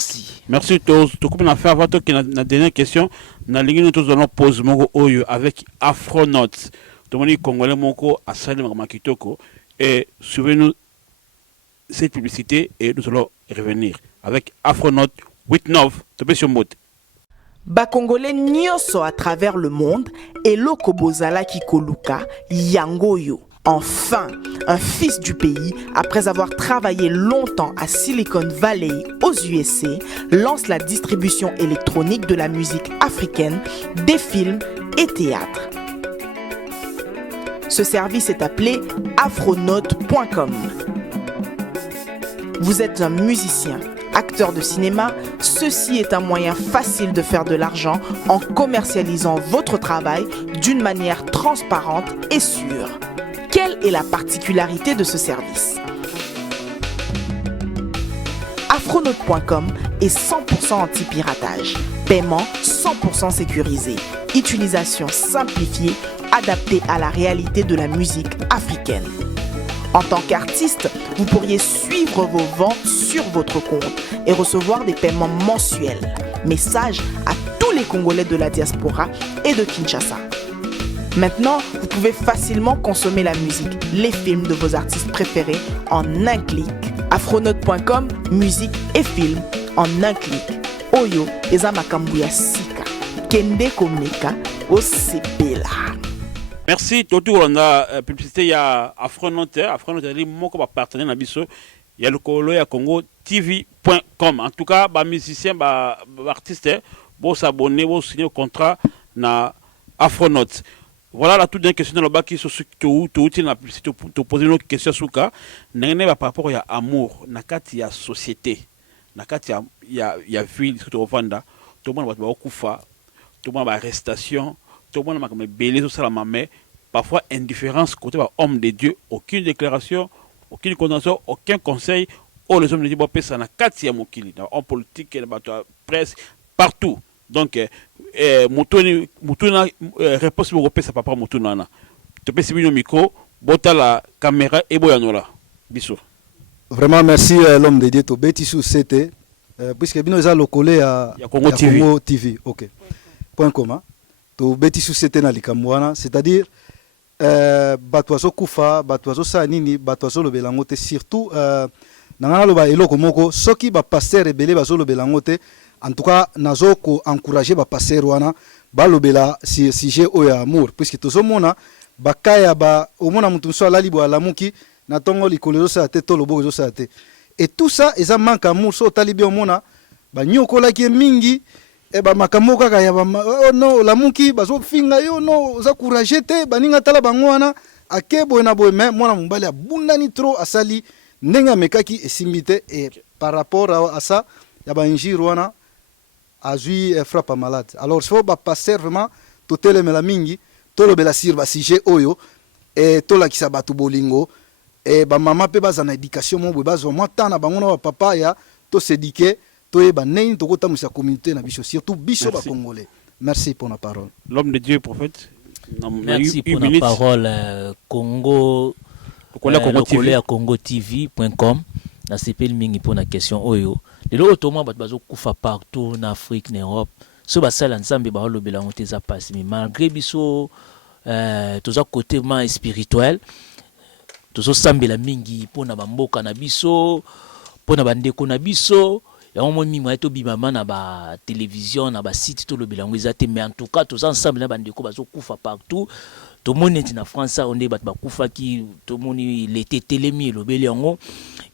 Merci tous. Tout comme on a fait avant que la dernière question, na lingi nous tous allons poser moko oyo avec Afronautes. Tout le monde congolais moko a sali makitoko et suivez-nous cette publicité et nous allons revenir avec Afronautes 89 Topesio Mbote. Bakongolais nyonso à travers le monde et loko bozala ki koluka yangoyo. Enfin, un fils du pays, après avoir travaillé longtemps à Silicon Valley aux USA, lance la distribution électronique de la musique africaine, des films et théâtres. Ce service est appelé afronote.com. Vous êtes un musicien, acteur de cinéma, ceci est un moyen facile de faire de l'argent en commercialisant votre travail d'une manière transparente et sûre. Quelle est la particularité de ce service? Afronaute.com est 100% anti-piratage, paiement 100% sécurisé, utilisation simplifiée, adaptée à la réalité de la musique africaine. En tant qu'artiste, vous pourriez suivre vos ventes sur votre compte et recevoir des paiements mensuels. Message à tous les Congolais de la diaspora et de Kinshasa. Maintenant, vous pouvez facilement consommer la musique, les films de vos artistes préférés en un clic. Afronaute.com, musique et films en un clic. Oyo, eza makambu ya sika. Kende komeka, osepela. Merci. Toto Rolanda, publicité, il y a Afronote. Afronote, il y a mon partenaire Nabiso. Il y a le Colo, il y a Congo TV.com. En tout cas, les musiciens, les artistes, vont s'abonner, vont signer un contrat na Afronote. Voilà la toute dernière question dans le bas qui est tout utile la publicité pour te poser une question sur cas. Par rapport à amour, nakati ya société, nakati ya ville, tout le monde va kufa, tout le monde va arrestation. Tout le monde m'a belé sur la mais parfois indifférence côté homme de Dieu, aucune déclaration, aucune condamnation, aucun conseil. Oh, les hommes de Dieu, ça n'a qu'à tirer mon kili. En politique, dans la presse, partout. Donc, Moutouna réponse européenne, ça papa Moutouna. Tu peux suivre le micro, bota la caméra et boyanola. Bisous. Vraiment, merci l'homme de Dieu, to Betisou c'était, puisque nous avons collé à Congo TV. Ok. Point commun. To beti société na likamwana, c'est-à-dire bato azo kufa, bato azo sa nini, bato azo lobela ngote, surtout nangana loba eloko moko soki ba pasteur ebele bazo lobela ngote, en tout cas nazo ko encourager ba pasteur wana ba lobela si sujet oya amour, puisque tozo mona bakaya ba omona mutu so ala libo ala muki na tongo likolo so ate to lobo zo sa te. Et tout ça eza manque amour so talibi omona ba nyokola ki mingi. E ba makambo kaka ya ba oh no la muki bazo finga yo no za courage te baninga tala bango wana akebo na boy mais mwana mobali abundani trop asali ndenga mekaki esimbite et par rapport à ça ya ba injire wana azui frappe malade. Alors il faut ba passer vraiment to telemela mingi to lobela sir ba sujet oyo et to la kisa batu bolingo et ba mama pe baza na éducation mo bazo mo tana bango na papa ya to s'éduquer. Communauté, surtout Congolais. Merci pour la parole. L'homme de Dieu, prophète. Merci pour la parole. Congo, le Congo TV.com. Na CP mingi pour la question oyo. De l'autre moment, bazo kufa partout en Afrique, en Europe. Ce basal ensemble ba lo belango teza passe mais malgré biso tous à côté spirituel, tous sambela mingi pour na bamboka na biso, pour na bandeko na biso. Et on m'a mis to bimama na ba télévision na ba site to le bilango ezate mais en tout cas tous ensemble na bandeko bazo kufa partout to moni na France on est ba kufa ki to moni l'été télémi le belango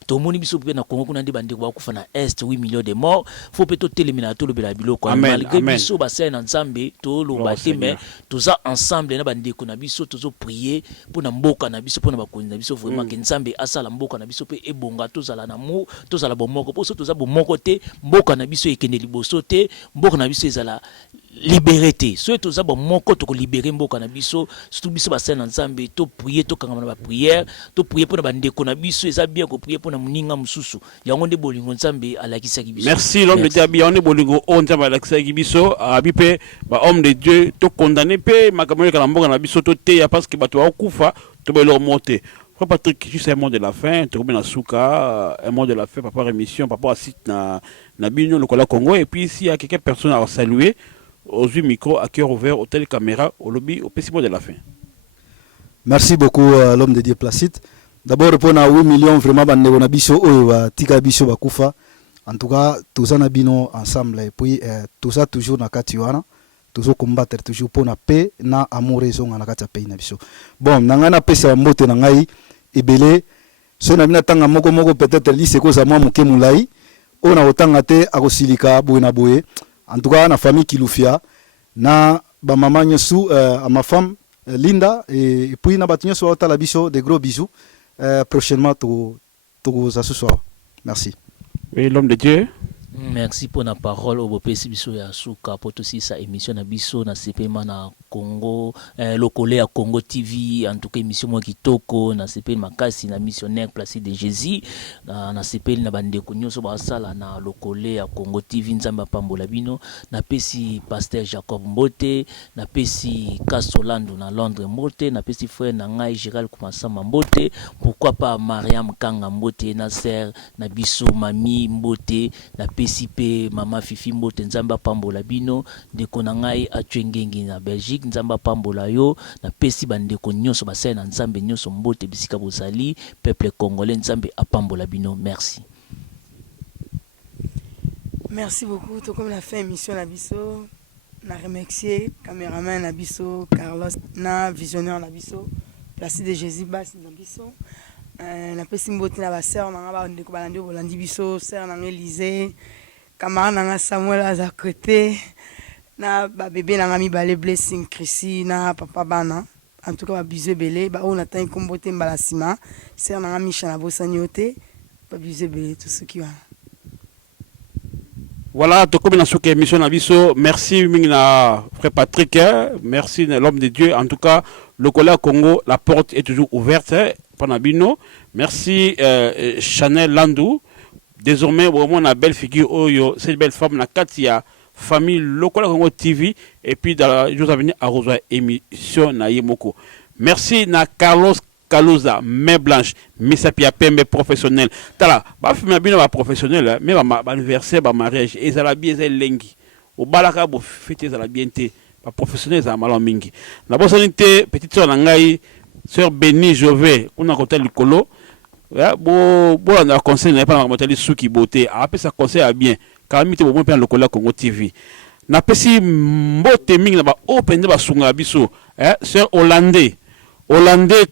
to moni biso pe na Congo kuna ndi bandeko ba kufa na est 8 millions de morts faut peut to télémi na to le bilabilo quoi malgré biso ba scène ensemble to lo ba mais tous ensemble na bandeko na biso tozo prier pour na mboka na biso pour na bakonzi na biso vraiment que nzambe asala mboka na biso pe ebonga tozala na mo tozala bomoko pour so toza bomoko te mboka na biso ekende liboso te mboka na biso ezala liberté so toza bomoko to ko libérer mboka na biso surtout biso ba scène ensemble to prier to kangama na ba prière to prier pour na bandeko na biso eza bien ko prier pour na muninga mususu yango nde bolingo nzambe alakisa biso. Merci l'homme de Dieu bien on est bolingo on nzambe alakisa biso abipe ba homme de Dieu to condamner pe makambo ka mboka na biso to te parce que bato akufa to ba leur monter. Frère Patrick, juste un mot de la fin, tu as souka, un mot de la fin par rapport à l'émission, par rapport à site na Bino, le Congo, et puis s'il y a quelques personnes à saluer, aux yeux micro, à cœur ouvert, au tel caméra, au lobby, au petit mot de la fin. Merci beaucoup l'homme de Dieu Placide. D'abord répondre à 8 millions vraiment on a biso tika biso bakufa. En tout cas, tous en Bino ensemble et puis tout ça toujours na katiwana. Toujours combattre toujours pour la paix na amour raison na kati pays na biso. Bon, nangana pesa mbote na ngai ebele so na bina tanga moko peut-être lycée ko za mwa muke mulai ona otanga te akosilika boye na boye. En tout cas na famille Kilufia na ba mama nyosu à ma femme Linda et puis na batinyo so otala biso des gros bisous prochainement to za ce soir. Merci. Oui, l'homme de Dieu. Merci pour la parole au bopesi biso ya suka pour aussi sa émission na biso na CPMA na Congo lokole ya Congo TV en tout cas émission mo kitoko na CPL makasi na missionnaire placé de Jésus na CPL na bande ko nyonso ba sala na lokole ya Congo TV nzamba pambola bino na pesi pasteur Jacob Mbote na pesi Kasolando na Londres Mbote na pesi frère na ngai Gérald Kumasamba Mbote pourquoi pas Mariam Kanga Mbote na sœur na biso Mami Mbote na pesipe mama Fifi Mbote nzamba pambola bino ndeko na ngai atwengengi na Belgique nzamba pambola yo na pesi bandeko nyonso basai na nzambe nyonso Mbote bisika bozali peuple congolais nzambe apambola bino. Merci. Merci beaucoup. Tout comme la fin émission na biso, na remercier caméraman na biso Carlos na visionnaire na biso Placide de Jésus bas na biso. Na pesi Mbote na ba sœur na ba ndeko balandi bolandi biso sœur na Élysée camarade na Samuel aza côté na ba bébé na ngami balé blessing Chrissy na papa bana en tout cas ba biso belé ba on attend ko Mbote mbala sima sœur na ngami Michel na bosanyote ba biso belé tout ce qui va. Voilà, tout comme dans cette émission na biso, merci na frère Patrick, merci l'homme de Dieu. En tout cas, le collègue Congo, la porte est toujours ouverte. Panabino, merci Chanel Landou. Désormais, vraiment une belle figure, cette belle femme, la Katia, famille locale Congo TV, et puis dans les jours à venir, à rejoindre émission na Yemoko. Merci na Carlos Kalouza, main blanche, Missapia Pembe professionnel. Tala, ba femme bino ba professionnel, mais ba anniversaire, ba mariage, et ça la bien c'est lengi. Au balaka bo fêter ça la bien té, ba professionnel ça malon mingi. La bonne santé, petite sœur nangai, sœur Béni Jové, on a côté le colo. Bon on a conseil n'a pas monter les sous qui beauté. Après ça conseil à bien. Quand même bon bien le colo Congo TV. Na pesi mbote mingi na ba open ba sunga biso. Sœur Hollandais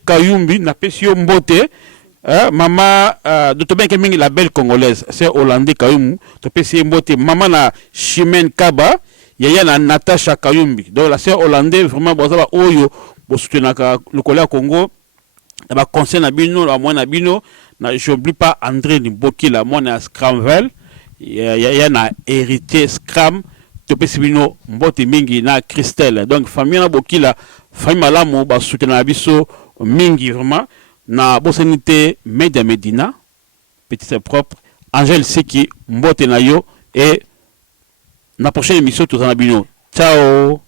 Kayumbi na pesi yo mbote. Maman de to bien que mingi la belle congolaise. Sœur Hollandais Kayumbi to pesi mbote maman na Chimène Kaba. Yaya na Natasha Kayumbi. Donc la sœur Hollandais vraiment bozaba oyo bo soutenaka le collègue Congo. Na conseil na bino la moi na bino na j'oublie pas André Niboki la moi na Scramvel. Yaya na héritier Scram to pesi bino mbote mingi na Christelle. Donc famille na Bokila famille malamu ba soutenir biso mingi vraiment na bosanité Media Medina petit propre Angèle Seki mbote na yo et na prochaine émission tout en abino. Ciao.